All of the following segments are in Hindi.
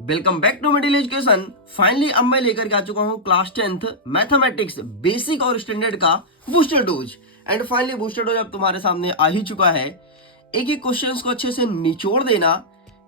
Welcome back to Middle Education. Finally अब मैं लेकर के आ चुका हूँ क्लास 10th मैथमेटिक्स बेसिक और स्टैंडर्ड का booster dose. And finally booster dose अब तुम्हारे सामने आ ही चुका है। एक एक क्वेश्चंस को अच्छे से निचोड़ देना,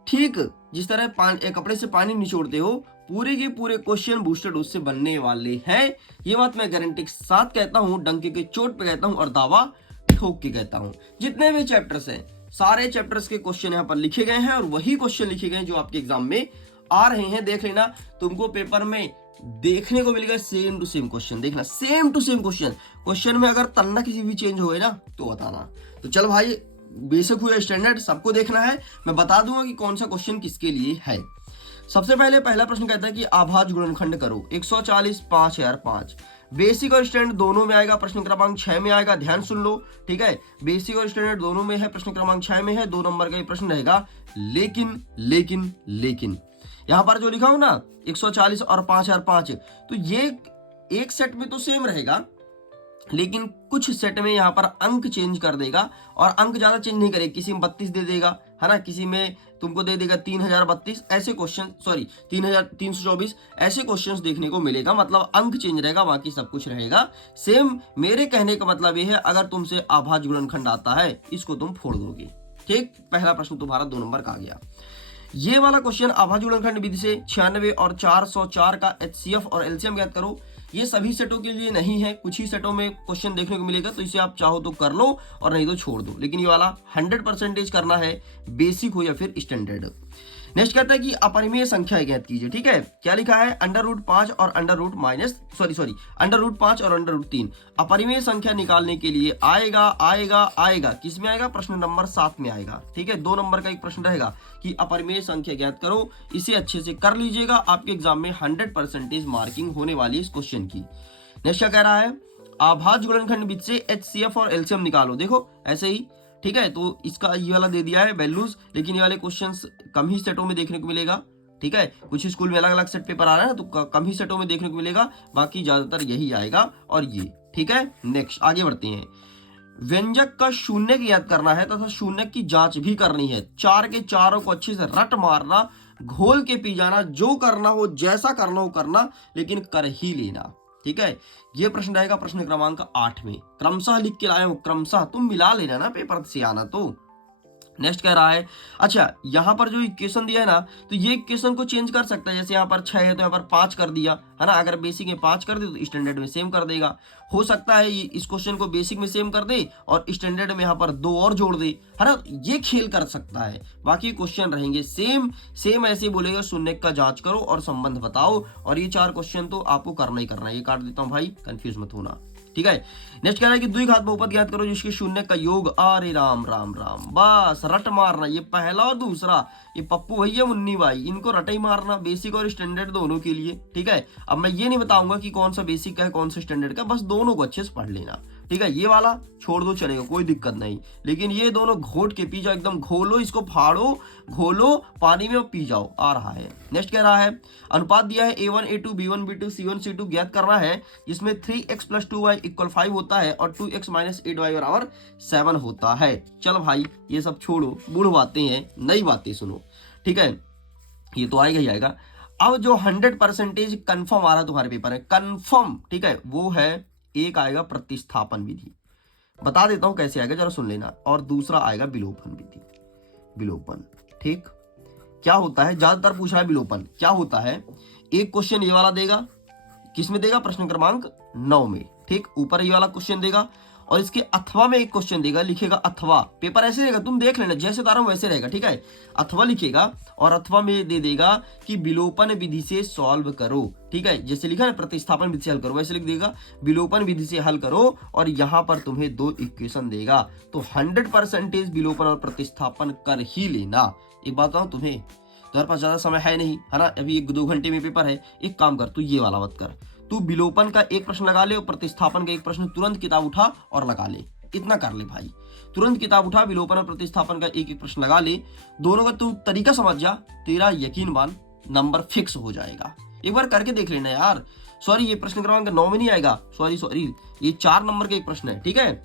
ठीक जिस तरह एक कपड़े से पानी निचोड़ते हो, पूरे के पूरे क्वेश्चन बूस्टर डोज से बनने वाले हैं। ये बात मैं गारंटी के साथ कहता हूँ, डंके के चोट पे कहता हूँ और दावा ठोक के कहता हूँ। जितने भी चैप्टर्स हैं, सारे चैप्टर्स के क्वेश्चन यहाँ पर लिखे गए हैं और वही क्वेश्चन लिखे गए हैं जो आपके एग्जाम में आ रहे हैं। देख लेना, तुमको पेपर में देखने को मिलेगा सेम टू सेम क्वेश्चन। देखना सेम टू सेम क्वेश्चन में अगर तन्ना किसी भी चेंज होए ना तो बताना। तो चल भाई, बेसिक हुआ स्टैंडर्ड सबको देखना है। मैं बता दूंगा कि कौन सा क्वेश्चन किसके लिए है। सबसे पहले पहला प्रश्न कहता है कि आभाज्य गुणनखंड करो। 140 5005 बेसिक और स्टैंडर्ड दोनों में आएगा। प्रश्न क्रमांक 6 में आएगा, ध्यान सुन लो, ठीक है। बेसिक और स्टैंडर्ड दोनों में है, प्रश्न क्रमांक 6 में है, 2 नंबर का ये प्रश्न रहेगा। लेकिन लेकिन लेकिन यहां पर जो लिखा हूं ना 140 और 5005, तो ये एक सेट में तो सेम रहेगा, लेकिन कुछ सेट में यहां पर अंक चेंज कर देगा। और अंक ज्यादा चेंज नहीं करेगा, किसी में 32 दे देगा, है ना, किसी में तुमको दे देगा 3032 ऐसे क्वेश्चन, सॉरी 3324 ऐसे क्वेश्चंस देखने को मिलेगा। मतलब अंक चेंज रहेगा, बाकी सब कुछ रहेगा सेम। मेरे कहने का मतलब ये है, अगर तुमसे आभाज्य गुणनखंड आता है, इसको तुम फोड़ दोगे, ठीक। पहला प्रश्न तुम्हारा 2 नंबर का आ गया। ये वाला क्वेश्चन आभाज्य गुणनखंड विधि से 96 और 404 का HCF और LCM ज्ञात करो। ये सभी सेटों के लिए नहीं है, कुछ ही सेटों में क्वेश्चन देखने को मिलेगा, तो इसे आप चाहो तो कर लो और नहीं तो छोड़ दो। लेकिन ये वाला 100% करना है, बेसिक हो या फिर स्टैंडर्ड। नेक्स्ट कहता है कि अपरिमेय संख्या ज्ञात कीजिए, ठीक है। क्या लिखा है? √5 और √5 और √3 अपरिमेय संख्या निकालने के लिए आएगा किस में आएगा? प्रश्न नंबर 7 में आएगा, ठीक है। 2 नंबर का एक प्रश्न रहेगा कि अपरिमेय संख्या ज्ञात करो। इसे अच्छे से कर लीजिएगा, आपके एग्जाम में 100% मार्किंग होने वाली इस क्वेश्चन की। नेक्स्ट क्या कह रहा है? आभाज्य गुणनखंड विधि से HCF और LCM निकालो। देखो ऐसे ही, ठीक है। तो इसका ये वाला दे दिया है वैल्यूज, लेकिन ये वाले क्वेश्चंस कम ही सेटों में देखने को मिलेगा, ठीक है। कुछ स्कूल में अलग अलग सेट पेपर आ रहा है ना, तो कम ही सेटों में देखने को मिलेगा, बाकी ज्यादातर यही आएगा और ये, ठीक है। नेक्स्ट आगे बढ़ते हैं। व्यंजक का शून्य याद करना है तथा शून्य की जांच भी करनी है। 4 के चारों को अच्छे से रट मारना, घोल के पी जाना, जो करना हो जैसा करना हो करना, लेकिन कर ही लेना, ठीक है। ये प्रश्न रहेगा प्रश्न क्रमांक 8 में। क्रमशः लिख के लाए हो, क्रमशः तुम मिला लेना ना पेपर से आना तो। नेक्स्ट कह रहा है, अच्छा यहाँ पर जो इक्वेशन दिया है ना, तो ये इक्वेशन को चेंज कर सकता है। जैसे यहाँ पर 6 है तो यहाँ पर 5 कर दिया, है ना। अगर बेसिक में 5 कर दे तो स्टैंडर्ड में सेम कर देगा। हो सकता है इस क्वेश्चन को बेसिक में सेम कर दे और स्टैंडर्ड में यहाँ पर 2 और जोड़ दे, है ना। ये खेल कर सकता है, बाकी क्वेश्चन रहेंगे सेम ऐसे बोलेगा शून्य का जांच करो और संबंध बताओ। और ये 4 क्वेश्चन तो आपको करना ही करना है। ये काट देता हूँ भाई, कंफ्यूज मत होना, ठीक है। नेक्स्ट कह रहा है कि द्विघात बहुपद ज्ञात करो जिसके शून्य का योग। अरे राम राम राम, बस रट मारना। ये पहला और दूसरा, ये पप्पू भैया मुन्नी भाई, इनको रट ही मारना, बेसिक और स्टैंडर्ड दोनों के लिए, ठीक है। अब मैं ये नहीं बताऊंगा कि कौन सा बेसिक का है कौन सा स्टैंडर्ड का, बस दोनों को अच्छे से पढ़ लेना, ठीक है। ये वाला छोड़ दो चलेगा, कोई दिक्कत नहीं, लेकिन ये दोनों घोट के पी जाओ, एकदम घोलो इसको, फाड़ो घोलो पानी में पी जाओ। आ रहा है। नेक्स्ट कह रहा है, अनुपात दिया है A1 A2 B1 B2 C1 C2 ज्ञात करना है, जिसमें 3x + 2y = 5 होता है और 2x - 8y = 7 होता है। चल भाई ये सब छोड़ो, बूढ़ बातें हैं, नई बातें सुनो, ठीक है। ये तो आएगा ही आएगा। अब जो 100% कंफर्म आ रहा है तुम्हारे पेपर में, कंफर्म, ठीक है, वो है एक आएगा प्रतिस्थापन विधि। बता देता हूं कैसे आएगा, जरा सुन लेना। और दूसरा आएगा विलोपन विधि। विलोपन, ठीक। क्या होता है? ज्यादातर पूछा है विलोपन क्या होता है। एक क्वेश्चन ये वाला देगा, किस में देगा? प्रश्न क्रमांक 9 में, ठीक। ऊपर ये वाला क्वेश्चन देगा और इसके अथवा में एक क्वेश्चन देगा, लिखेगा अथवा। पेपर ऐसे रहेगा, तुम देख लेना, जैसे तारा वैसे रहेगा, ठीक है। अथवा लिखेगा और अथवा में दे देगा कि विलोपन विधि से सॉल्व करो, ठीक है। जैसे लिखा है प्रतिस्थापन विधि से हल करो, वैसे लिख देगा विलोपन विधि से हल करो और यहां पर तुम्हें 2 इक्वेशन देगा। तो 100% विलोपन और प्रतिस्थापन कर ही लेना। एक बात बताऊं तुम्हें, तुम्हारे पास ज्यादा समय है नहीं, है ना, अभी 1-2 घंटे में पेपर है। एक काम कर, तू ये वाला मत कर, तू विलोपन का एक प्रश्न लगा ले और प्रतिस्थापन का एक प्रश्न तुरंत किताब उठा और लगा ले। इतना कर ले भाई, तुरंत किताब उठा, विलोपन और प्रतिस्थापन का एक प्रश्न लगा ले। दोनों का तू तरीका समझ जा, तेरा यकीन मान नंबर फिक्स हो जाएगा। एक बार करके देख लेना यार। सॉरी, ये प्रश्न क्रमांक 9 में नहीं आएगा, सॉरी, ये 4 नंबर का एक प्रश्न है, ठीक है।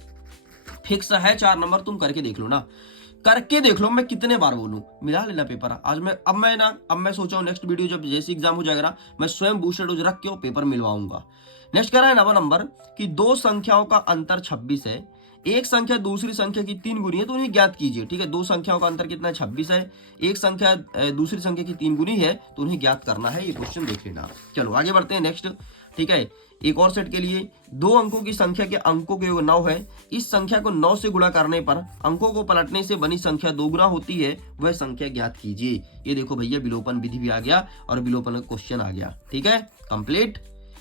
फिक्स है 4 नंबर, तुम करके देख लो ना। करके देख लो, मैं कितने बार बोलूं, मिला लेना पेपर। अब मैं सोचा हूं नेक्स्ट वीडियो जब जैसे एग्जाम हो जाएगा ना, मैं स्वयं बूस्टर डोज रख के वो पेपर मिलवाऊंगा। नेक्स्ट कह रहा है 9वां नंबर कि दो संख्याओं का अंतर 26 है, एक संख्या दूसरी संख्या की 3 गुनी है, तो उन्हें ज्ञात कीजिए। ठीक है, दो संख्याओं का अंतर कितना है, 26 है, एक संख्या दूसरी संख्या की 3 गुनी है, तो उन्हें ज्ञात करना है। ये क्वेश्चन देख लेना। चलो आगे बढ़ते हैं नेक्स्ट। ठीक है, एक और सेट के लिए, दो अंकों की संख्या के अंकों के योग 9 है, इस संख्या को 9 से गुणा करने पर अंकों को पलटने से बनी संख्या 2 गुना होती है, वह संख्या ज्ञात कीजिए। ये देखो भैया, विलोपन विधि भी आ गया और विलोपन का क्वेश्चन आ गया। ठीक है, कंप्लीट,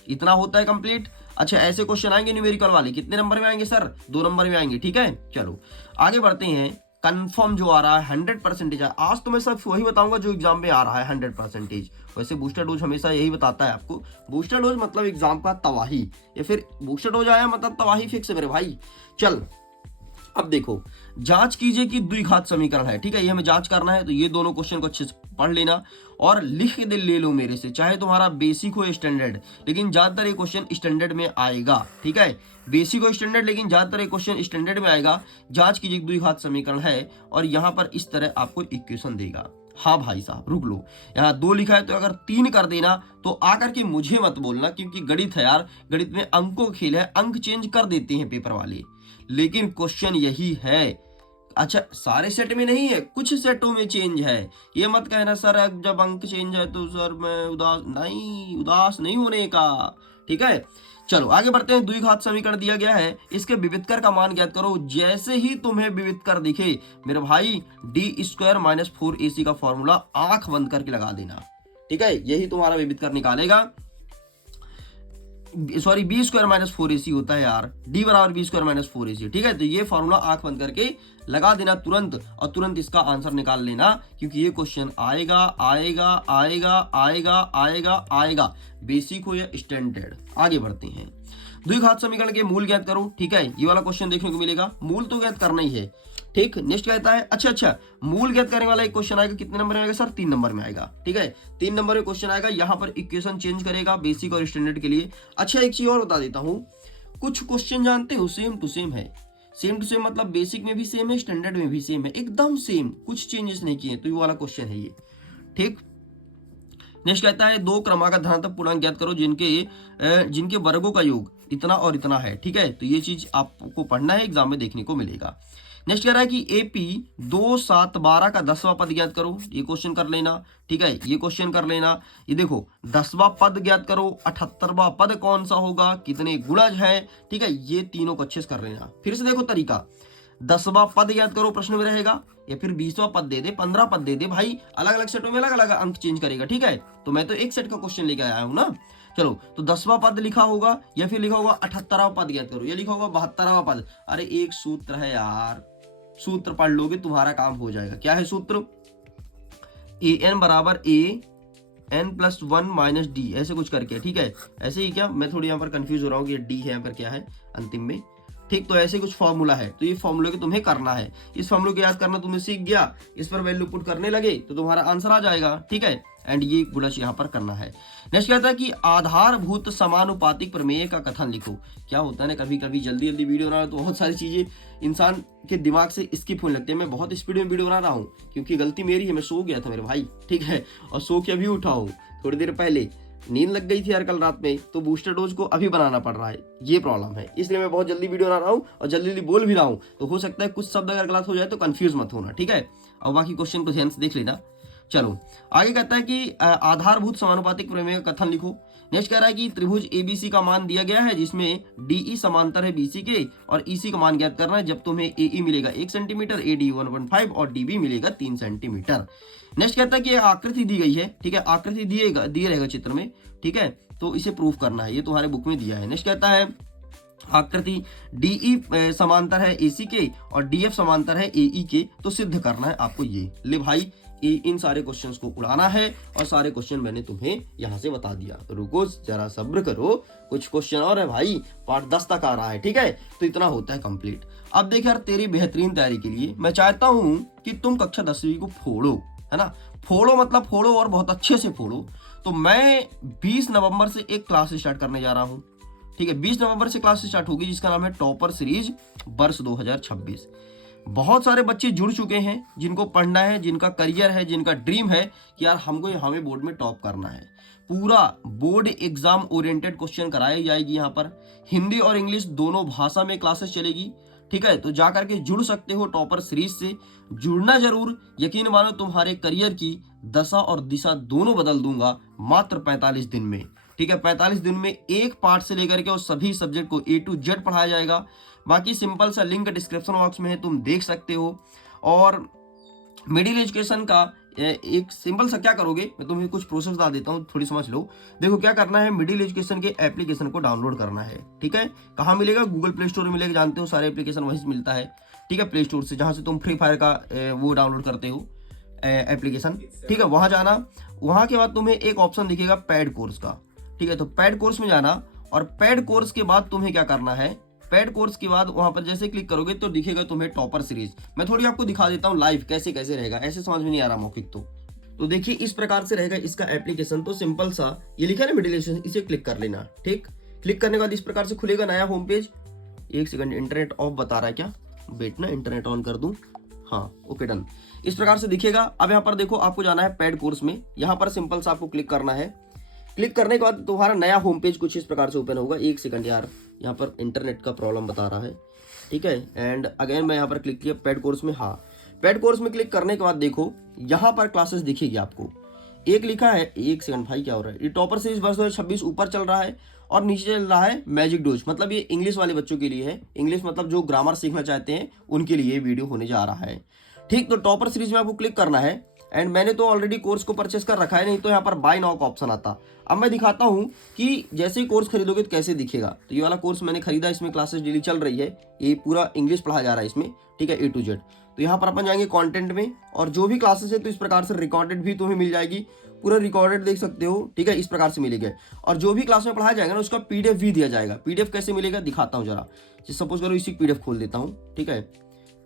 इतना होता है कंप्लीट। अच्छा, ऐसे क्वेश्चन आएंगे न्यूमेरिकल वाले, कितने नंबर में आएंगे सर, 2 नंबर में आएंगे। ठीक है, चलो आगे बढ़ते हैं। कंफर्म जो आ रहा है 100% है। आज तो मैं सब वही बताऊंगा जो एग्जाम में आ रहा है 100%। वैसे बूस्टर डोज हमेशा यही बताता है आपको, बूस्टर डोज मतलब एग्जाम का तबाही, या फिर बूस्टर डोज आया मतलब तबाही फिक्स है मेरे भाई। चल अब देखो, जांच कीजिए कि द्विघात समीकरण है। ठीक है, ये हमें जांच करना है, तो ये दोनों क्वेश्चन को अच्छे से पढ़ लेना और लिख के ले लो मेरे से, चाहे तुम्हारा बेसिक हो स्टैंडर्ड, लेकिन ज्यादातर ये क्वेश्चन स्टैंडर्ड में आएगा। ठीक है, बेसिक हो स्टैंडर्ड, लेकिन ज्यादातर ये क्वेश्चन स्टैंडर्ड में आएगा। जांच कीजिए द्विघात समीकरण है, और यहाँ पर इस तरह आपको इक्वेशन देगा। हाँ भाई साहब रुक लो, यहाँ 2 लिखा है, तो अगर 3 कर देना तो आकर के मुझे मत बोलना, क्योंकि गणित है यार, गणित में अंकों खेल है, अंक चेंज कर देते हैं पेपर वाले, लेकिन क्वेश्चन यही है। अच्छा, सारे सेट में नहीं है, कुछ सेटों में चेंज है। ये मत कहना सर अब जब अंक चेंज है तो सर मैं उदास नहीं होने का। ठीक है, चलो आगे बढ़ते हैं। द्विघात समीकरण दिया गया है, इसके विविधकर का मान ज्ञात करो। जैसे ही तुम्हें विविधकर दिखे मेरे भाई, d² - 4ac का फॉर्मूला आंख बंद करके लगा देना। ठीक है, यही तुम्हारा विविधकर निकालेगा। सॉरी, b² - 4ac होता है यार, d = b² - 4ac। ठीक है, तो ये फॉर्मूला आंख बंद करके लगा देना तुरंत, और तुरंत इसका आंसर निकाल लेना, क्योंकि ये क्वेश्चन आएगा आएगा आएगा आएगा आएगा आएगा, बेसिक हो या स्टैंडर्ड। आगे बढ़ते हैं। द्विघात समीकरण के मूल ज्ञात करो। ठीक है, ये वाला क्वेश्चन देखने को मिलेगा, मूल तो ज्ञात करना ही है। ठीक, नेक्स्ट कहता है, अच्छा मूल ज्ञात करने वाला एक क्वेश्चन आएगा, कितने नंबर में आएगा सर, 3 नंबर में आएगा। ठीक है, 3 नंबर में क्वेश्चन आएगा, यहाँ पर इक्वेशन चेंज करेगा बेसिक और स्टैंडर्ड के लिए। अच्छा, एक चीज और बता देता हूँ, कुछ क्वेश्चन जानते हो सेम टू सेम है। सेम टू सेम मतलब बेसिक में भी सेम है, स्टैंडर्ड में भी सेम है, एकदम सेम, कुछ चेंजेस नहीं किए, तो ये वाला क्वेश्चन है ये। ठीक, नेक्स्ट कहता है, 2 क्रमागत धनात्मक पूर्णांक ज्ञात करो जिनके वर्गों का योग इतना और इतना है। ठीक है, तो ये चीज आपको पढ़ना है, एग्जाम में देखने को मिलेगा। नेक्स्ट कह रहा है कि AP 2, 7, 12 का 10वां पद ज्ञात करो। ये क्वेश्चन कर लेना। ठीक है, ये क्वेश्चन कर लेना। ये देखो, 10वां पद ज्ञात करो, 78वां पद कौन सा होगा, कितने गुणज है। ठीक है, ये तीनों को अच्छे से कर लेना। फिर से देखो तरीका, 10वां पद ज्ञात करो प्रश्न में रहेगा, या फिर 20वां पद दे दे, 15 पद दे दे भाई, अलग अलग सेटों में अलग अलग अंक चेंज करेगा। ठीक है, तो मैं तो एक सेट का क्वेश्चन लेके आया हूं ना। चलो, तो 10वां पद लिखा होगा, या फिर लिखा होगा 78वां पद ज्ञात करो, या लिखा होगा 72वां पद। अरे एक सूत्र है यार, सूत्र पढ़ लोगे तुम्हारा काम हो जाएगा। क्या है सूत्र, an = an+1 - d, ऐसे कुछ करके। ठीक है, ऐसे ही क्या, मैं थोड़ी यहाँ पर कंफ्यूज हो रहा हूँ कि d है यहाँ पर क्या है अंतिम में। ठीक, तो ऐसे कुछ फॉर्मूला है, तो ये फॉर्मूले को तुम्हें करना है। इस फॉर्मूले को याद करना तुमने सीख गया, इस पर वैल्यू पुट करने लगे तो तुम्हारा आंसर आ जाएगा। ठीक है, एंड ये गुणज यहाँ पर करना है। नेक्स्ट कहता है कि आधारभूत समानुपातिक प्रमेय का कथन लिखो। क्या होता है ना, कभी कभी जल्दी वीडियो बना रहा तो बहुत सारी चीजें इंसान के दिमाग से स्किप होने लगते हैं। मैं बहुत स्पीड में वीडियो बना रहा हूँ, क्योंकि गलती मेरी है, मैं सो गया था मेरे भाई। ठीक है, और सो के अभी उठा हूँ, थोड़ी देर पहले नींद लग गई थी यार कल रात में, तो बूस्टर डोज को अभी बनाना पड़ रहा है, ये प्रॉब्लम है। इसलिए मैं बहुत जल्दी वीडियो बना रहा हूँ और जल्दी बोल भी रहा हूँ, तो हो सकता है कुछ शब्द अगर गलत हो जाए तो कंफ्यूज मत होना। ठीक है, और बाकी क्वेश्चन को ध्यान से देख लेना। चलो आगे कहता है कि आधारभूत समानुपातिक प्रमेय का कथन लिखो। नेक्स्ट कह रहा है कि त्रिभुज ABC का मान दिया गया है, जिसमें DE समांतर है BC के, और EC का मान ज्ञात करना है जब तुम्हें AE मिलेगा 1 सेंटीमीटर, AD 1.5 और DB मिलेगा 3 सेंटीमीटर। नेक्स्ट कहता है कि आकृति दी गई है। ठीक है, आकृति दिए रहेगा चित्र में। ठीक है, तो इसे प्रूफ करना है, ये तुम्हारे बुक में दिया है। नेक्स्ट कहता है आकृति DE समांतर है AC के और DF समांतर है AE के, तो सिद्ध करना है आपको ये। ले भाई, इन सारे क्वेश्चंस को उड़ाना है, और सारे क्वेश्चन मैंने तुम्हें यहां से बता दिया। तो रुको जरा सब्र करो, कुछ क्वेश्चन और है भाई, पार्ट 10 तक आ रहा है। ठीक है, तो इतना होता है कंप्लीट। अब देख यार, तेरी बेहतरीन तैयारी के लिए मैं चाहता हूं कि तुम कक्षा 10वीं को फोड़ो, है ना। फोड़ो मतलब फोड़ो, और बहुत अच्छे से फोड़ो। तो मैं 20 नवंबर से एक क्लास स्टार्ट करने जा रहा हूं। ठीक है, 20 नवंबर से क्लास स्टार्ट होगी, जिसका नाम है टॉपर सीरीज वर्ष 2026। बहुत सारे बच्चे जुड़ चुके हैं जिनको पढ़ना है, जिनका करियर है, जिनका ड्रीम है कि यार हमको हमें बोर्ड में टॉप करना है। पूरा बोर्ड एग्जाम ओरिएंटेड क्वेश्चन कराई जाएगी यहाँ पर। हिंदी और इंग्लिश दोनों भाषा में क्लासेस चलेगी, ठीक है। तो जा करके जुड़ सकते हो टॉपर सीरीज से, जुड़ना जरूर। यकीन मानो तुम्हारे करियर की दशा और दिशा दोनों बदल दूंगा मात्र 45 दिन में, ठीक है। 45 दिन में एक पार्ट से लेकर के और सभी सब्जेक्ट को A to Z पढ़ाया जाएगा। बाकी सिंपल सा लिंक डिस्क्रिप्शन बॉक्स में है, तुम देख सकते हो। और मिडिल एजुकेशन का एक सिंपल सा क्या करोगे, मैं तुम्हें कुछ प्रोसेस बता देता हूँ, थोड़ी समझ लो। देखो क्या करना है, मिडिल एजुकेशन के एप्लीकेशन को डाउनलोड करना है, ठीक है। कहाँ मिलेगा, गूगल प्ले स्टोर में मिलेगा, जानते हो सारे एप्लीकेशन वहीं से मिलता है, ठीक है। प्ले स्टोर से, जहाँ से तुम फ्री फायर का वो डाउनलोड करते हो एप्लीकेशन, ठीक है। वहाँ जाना, वहाँ के बाद तुम्हें एक ऑप्शन दिखेगा पेड कोर्स का, ठीक है। तो पेड कोर्स में जाना, और पेड कोर्स के बाद तुम्हें क्या करना है, पेड कोर्स के बाद वहां पर जैसे क्लिक करोगे तो दिखेगा तुम्हें टॉपर सीरीज। मैं थोड़ी आपको दिखा देता हूँ लाइव कैसे कैसे रहेगा, ऐसे समझ में नहीं आ रहा मौखिक तो देखिए इस प्रकार से रहेगा इसका एप्लीकेशन। तो सिंपल सा ये लिखा है ना मिडिल एजुकेशन, इसे क्लिक कर लेना, ठीक। क्लिक करने के बाद इस प्रकार से खुलेगा नया होम पेज। एक सेकंड, इंटरनेट ऑफ बता रहा है क्या, वेट ना, इंटरनेट ऑन कर दूं, हाँ ओके डन। इस प्रकार से दिखेगा। अब यहाँ पर देखो आपको जाना है पेड कोर्स में, यहाँ पर सिंपल सा आपको क्लिक करना है। क्लिक करने के बाद तुम्हारा नया होम पेज कुछ इस प्रकार से ओपन होगा। एक सेकंड यार, यहाँ पर इंटरनेट का प्रॉब्लम बता रहा है, ठीक है। एंड अगेन मैं यहाँ पर क्लिक किया पेड कोर्स में, हाँ पेड कोर्स में क्लिक करने के बाद देखो यहाँ पर क्लासेस दिखेगी आपको। एक लिखा है, एक सेकंड भाई क्या हो रहा है, ये टॉपर सीरीज वर्ष 2026 ऊपर चल रहा है, और नीचे चल रहा है मैजिक डोज, मतलब ये इंग्लिश वाले बच्चों के लिए है। इंग्लिश मतलब जो ग्रामर सीखना चाहते हैं उनके लिए ये वीडियो होने जा रहा है, ठीक। तो टॉपर सीरीज में आपको क्लिक करना है। एंड मैंने तो ऑलरेडी कोर्स को परचेस कर रखा है, नहीं तो यहाँ पर बाय नाउ का ऑप्शन आता। अब मैं दिखाता हूँ कि जैसे ही कोर्स खरीदोगे तो कैसे दिखेगा। तो ये वाला कोर्स मैंने खरीदा, इसमें क्लासेस डेली चल रही है, ये पूरा इंग्लिश पढ़ाया जा रहा है इसमें, ठीक है, A to Z। तो यहाँ पर अपन जाएंगे कंटेंट में, और जो भी क्लासेस है तो इस प्रकार से रिकॉर्डेड भी तुम्हें मिल जाएगी, पूरा रिकॉर्डेड देख सकते हो, ठीक है, इस प्रकार से मिलेगा। और जो भी क्लास में पढ़ाया जाएगा ना उसका PDF भी दिया जाएगा। PDF कैसे मिलेगा दिखाता हूँ जरा। सपोज करो इसी PDF खोल देता हूँ, ठीक है।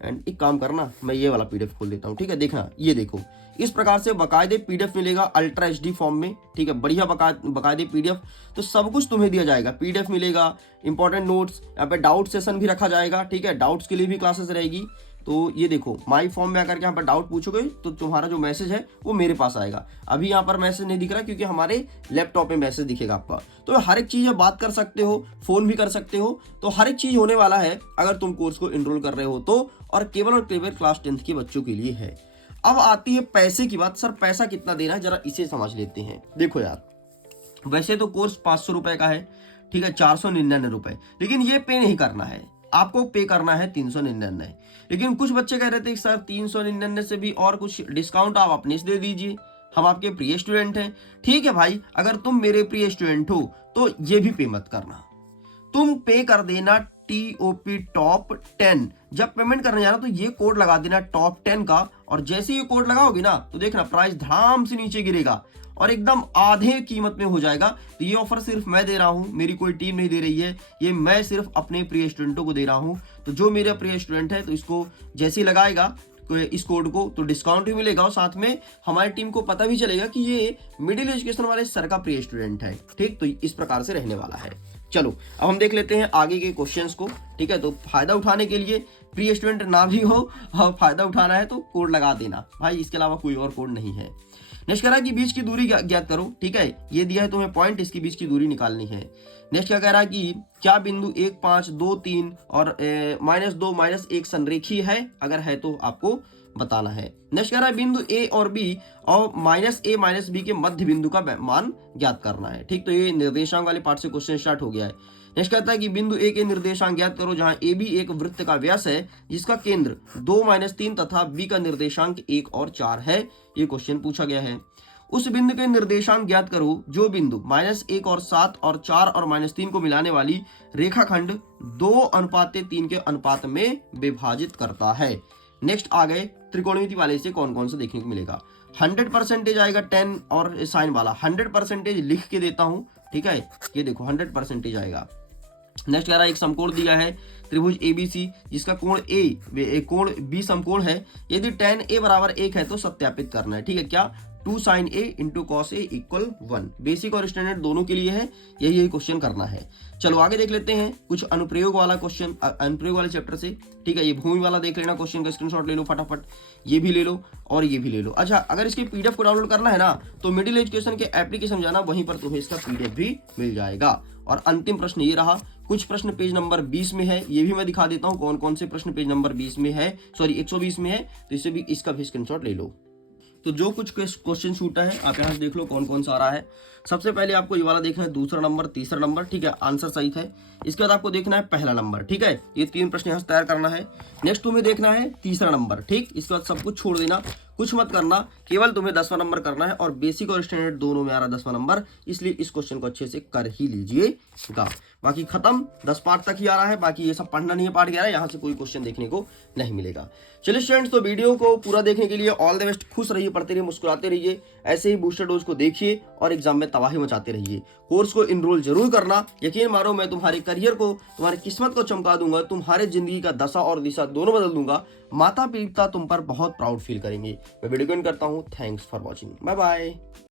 एंड एक काम करना, मैं ये वाला PDF खोल देता हूँ, ठीक है। देखना, ये देखो इस प्रकार से बकायदे PDF मिलेगा अल्ट्रा HD फॉर्म में, ठीक है, बढ़िया बकायदे PDF। तो सब कुछ तुम्हें दिया जाएगा, PDF मिलेगा, इंपॉर्टेंट नोट्स, यहाँ पे डाउट सेशन भी रखा जाएगा, ठीक है, डाउट्स के लिए भी क्लासेस रहेगी। तो ये देखो माई फॉर्म में आकर के यहाँ पर डाउट पूछोगे तो तुम्हारा जो मैसेज है वो मेरे पास आएगा। अभी यहाँ पर मैसेज नहीं दिख रहा क्योंकि हमारे लैपटॉप में मैसेज दिखेगा आपका। तो हर एक चीज़ बात कर सकते हो, फोन भी कर सकते हो, तो हर एक चीज़ होने वाला है अगर तुम कोर्स को एनरोल कर रहे हो तो। और केवल क्लास 10th के बच्चों के लिए है। अब आती है पैसे की बात। सर पैसा कितना देना है, जरा इसे समझ लेते हैं। देखो यार, वैसे तो कोर्स 500 रुपए का है, ठीक है, 499 रुपए, लेकिन ये पे नहीं करना है, आपको पे करना है 399। लेकिन कुछ बच्चे कह रहे थे सर 399 से भी और कुछ डिस्काउंट आप अपने से दे दीजिए, हम आपके प्रिय स्टूडेंट हैं। ठीक है भाई, अगर तुम मेरे प्रिय स्टूडेंट हो तो ये भी पे मत करना, तुम पे कर देना TOP टॉप 10। जब पेमेंट करने जाना तो ये कोड लगा देना टॉप 10 का, और जैसे ये कोड लगाओगे ना तो देखना प्राइस धड़ाम से नीचे गिरेगा और एकदम आधे कीमत में हो जाएगा। तो ये ऑफर सिर्फ मैं दे रहा हूँ, मेरी कोई टीम नहीं दे रही है, ये मैं सिर्फ अपने प्रिय स्टूडेंटों को दे रहा हूँ। तो जो मेरा प्रिय स्टूडेंट है तो इसको जैसे ही लगाएगा इस कोड को तो डिस्काउंट भी मिलेगा, और साथ में हमारी टीम को पता भी चलेगा कि ये मिडिल एजुकेशन वाले सर का प्रिय स्टूडेंट है। ठीक, तो इस प्रकार से रहने वाला है। चलो अब हम देख लेते हैं आगे के क्वेश्चंस को। ठीक है, तो फायदा उठाने के लिए प्रिय स्टूडेंट ना भी हो और फायदा उठाना है तो कोड लगा देना भाई, इसके अलावा कोई और कोड नहीं है। नेक्स्ट कह रहा है कि बीच की दूरी ज्ञात करो। ठीक है, ये दिया है तुम्हें पॉइंट, इसकी बीच की दूरी निकालनी है। नेक्स्ट क्या कह रहा है कि क्या बिंदु 1, 5, 2, 3 और -2, -1 संरेखीय है, अगर है तो आपको बताना है। नेक्स्ट कह रहा है बिंदु A और B और -A -B के मध्य बिंदु का मान ज्ञात करना है। ठीक, तो ये निर्देशांक वाले पार्ट से क्वेश्चन स्टार्ट हो गया है। नेक्स्ट कहता है कि बिंदु A के निर्देशांक ज्ञात करो जहां AB एक वृत्त का व्यास है जिसका केंद्र 2, -3 तथा B का निर्देशांक 1 और 4 है। ये क्वेश्चन पूछा गया है। उस बिंदु के निर्देशांक ज्ञात करो जो बिंदु -1 और 7 और 4 और -3 को मिलाने वाली रेखाखंड 2:3 के अनुपात में विभाजित करता है। नेक्स्ट आ गए त्रिकोणमिति वाले से कौन कौन सा देखने को मिलेगा। 100% आएगा 10 और साइन वाला 100% लिख के देता हूं। ठीक है, ये देखो 100% आएगा। नेक्स्ट कह रहा है एक समकोण दिया है त्रिभुज ABC जिसका कोण कोण B समकोण है, यदि tan A = 1 है तो सत्यापित करना है। ठीक है, क्या 2 sin A into cos A equal 1। Basic और स्टैंडर्ड दोनों के लिए है, यही क्वेश्चन करना है। चलो आगे देख लेते हैं कुछ अनुप्रयोग वाला क्वेश्चन, अनुप्रयोग वाले चैप्टर से। ठीक है, ये भूमि वाला देख लेना, क्वेश्चन का स्क्रीनशॉट ले लो फटाफट, ये भी ले लो और ये भी ले लो। अच्छा, अगर इसके पीडीएफ को डाउनलोड करना है ना तो मिडिल एजुकेशन के एप्लीकेशन जाना, वहीं पर तुम्हें इसका पीडीएफ भी मिल जाएगा। और अंतिम प्रश्न ये रहा, कुछ प्रश्न पेज नंबर 20 में है, ये भी मैं दिखा देता हूं कौन कौन से प्रश्न पेज नंबर 20 में है, सॉरी 120 में है, तो इससे भी इसका भी स्क्रीनशॉट ले लो। तो जो कुछ क्वेश्चन छूटा है आप यहाँ से देख लो कौन कौन सा आ रहा है। सबसे पहले आपको ये वाला देखना है, दूसरा नंबर, तीसरा नंबर, ठीक है, आंसर सही है। इसके बाद आपको देखना है पहला नंबर, ठीक है, ये 3 प्रश्न यहाँ से तैयार करना है। नेक्स्ट तुम्हें देखना है तीसरा नंबर, ठीक, इसके बाद सब कुछ छोड़ देना, कुछ मत करना, केवल तुम्हें 10वां नंबर करना है। और बेसिक और स्टैंडर्ड दोनों में आ रहा 10वां नंबर, इसलिए इस क्वेश्चन को अच्छे से कर ही लीजिएगा। बाकी खत्म, 10 पार्ट तक ही आ रहा है, बाकी ये सब पढ़ना नहीं है, पार्ट 11 यहाँ से कोई क्वेश्चन देखने को नहीं मिलेगा। चलिए स्टूडेंट्स, तो वीडियो को पूरा देखने के लिए ऑल द बेस्ट। खुश रहिए, पढ़ते रहिए, मुस्कुराते रहिए, ऐसे ही बूस्टर डोज को देखिए और एग्जाम में तबाही मचाते रहिए। कोर्स को इनरोल जरूर करना, यकीन मानो मैं तुम्हारे करियर को, तुम्हारी किस्मत को चमका दूंगा, तुम्हारे जिंदगी का दशा और दिशा दोनों बदल दूंगा। माता पिता तुम पर बहुत प्राउड फील करेंगे। मैं वीडियो को एंड करता हूँ। Thanks for watching, bye bye.